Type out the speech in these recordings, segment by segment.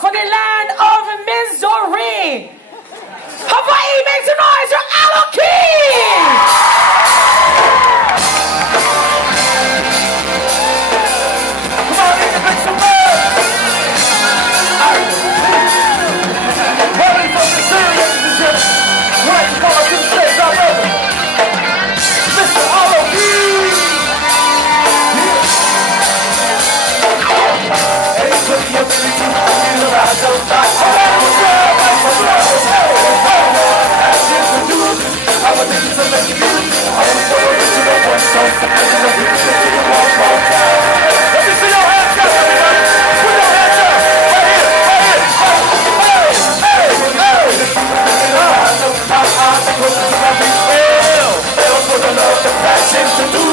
for the land of Missouri. Hawaii, make some noise for Allokeys! Come on, nigga, make some noise! Running from the city, ladies and gentlemen. Right, come on, to the stage, I love it. Mr. Allokeys! Hey, put your baby to the rise of life. I was thinking to make you beautiful. I was so original, one song, and I really said you one more time. Let me see your hands up, everybody. Put your hands up. Right here, right here. Hey, hey, hey. For the love, the passion to do.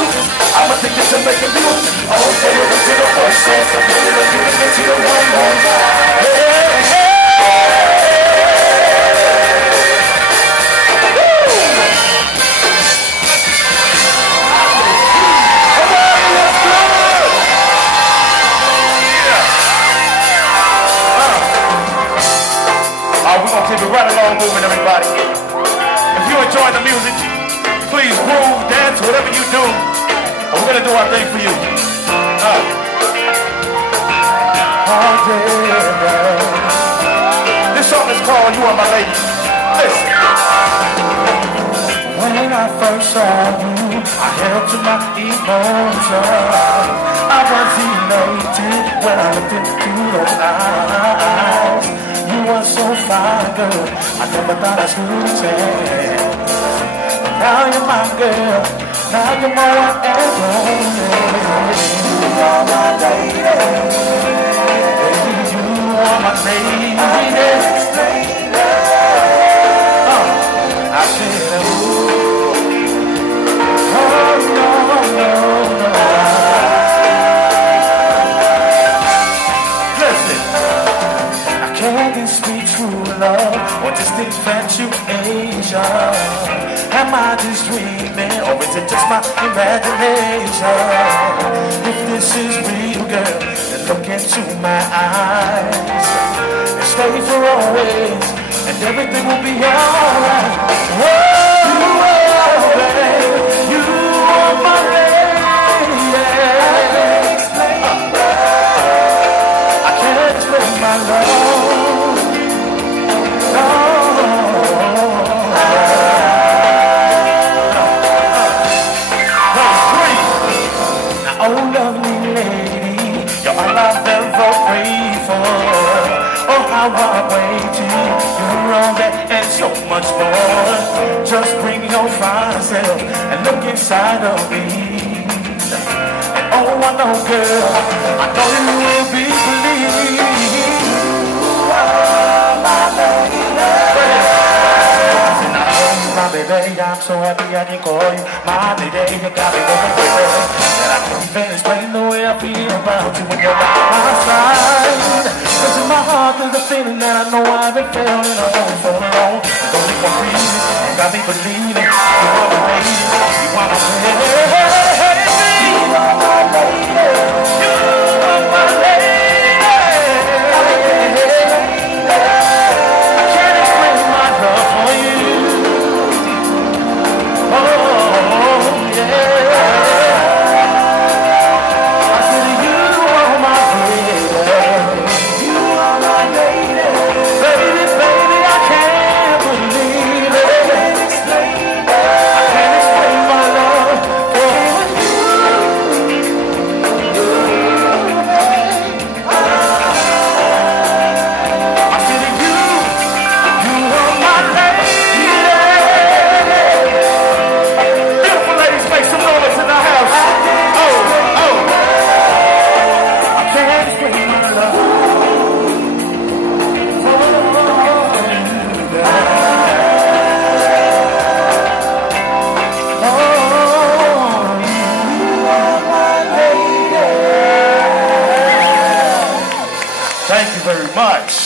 I'm addicted to making music. I was so original, one song, and I really said you one more time. Hey, hey. We're going to keep it right along moving, everybody. If you enjoy the music, please groove, dance, whatever you do. We're going to do our thing for you. This song is called You Are My Lady. Listen. When I first saw you, I held to my emotions. I was elated when I looked into those eyes. You were so fine, girl, I never thought I should say. Now you're my girl, now you're my one and only. You are my lady, you are my lady. I said, oh, no, no, no. Can this be true love or just infatuation? Am I just dreaming or is it just my imagination? If this is real, girl, then look into my eyes and stay for always, and everything will be alright. Oh, you are baby, you are my lady. I can't explain my love. I wait you, you're all that and so much more. Just bring your fine self and look inside of me. And oh, I know, girl, I know you will be pleased. You are my lady. My baby, I'm so happy I can call you my lady. You got me going crazy, and I can't even explain the way I feel about you when you're by my side. Cause in my heart there's a feeling that I know I've been feeling alone for long. There's only one reason, and got me believing you are my lady, you are my lady. You are my lady. You are my lady. I can't explain my love for you. Oh, yeah. I said you are my lady. Baby, I can't believe it. I can't explain my love for you. I said you are my lady. Beautiful ladies, make some noise in the house. Oh. I can't explain my love. Thank you very much.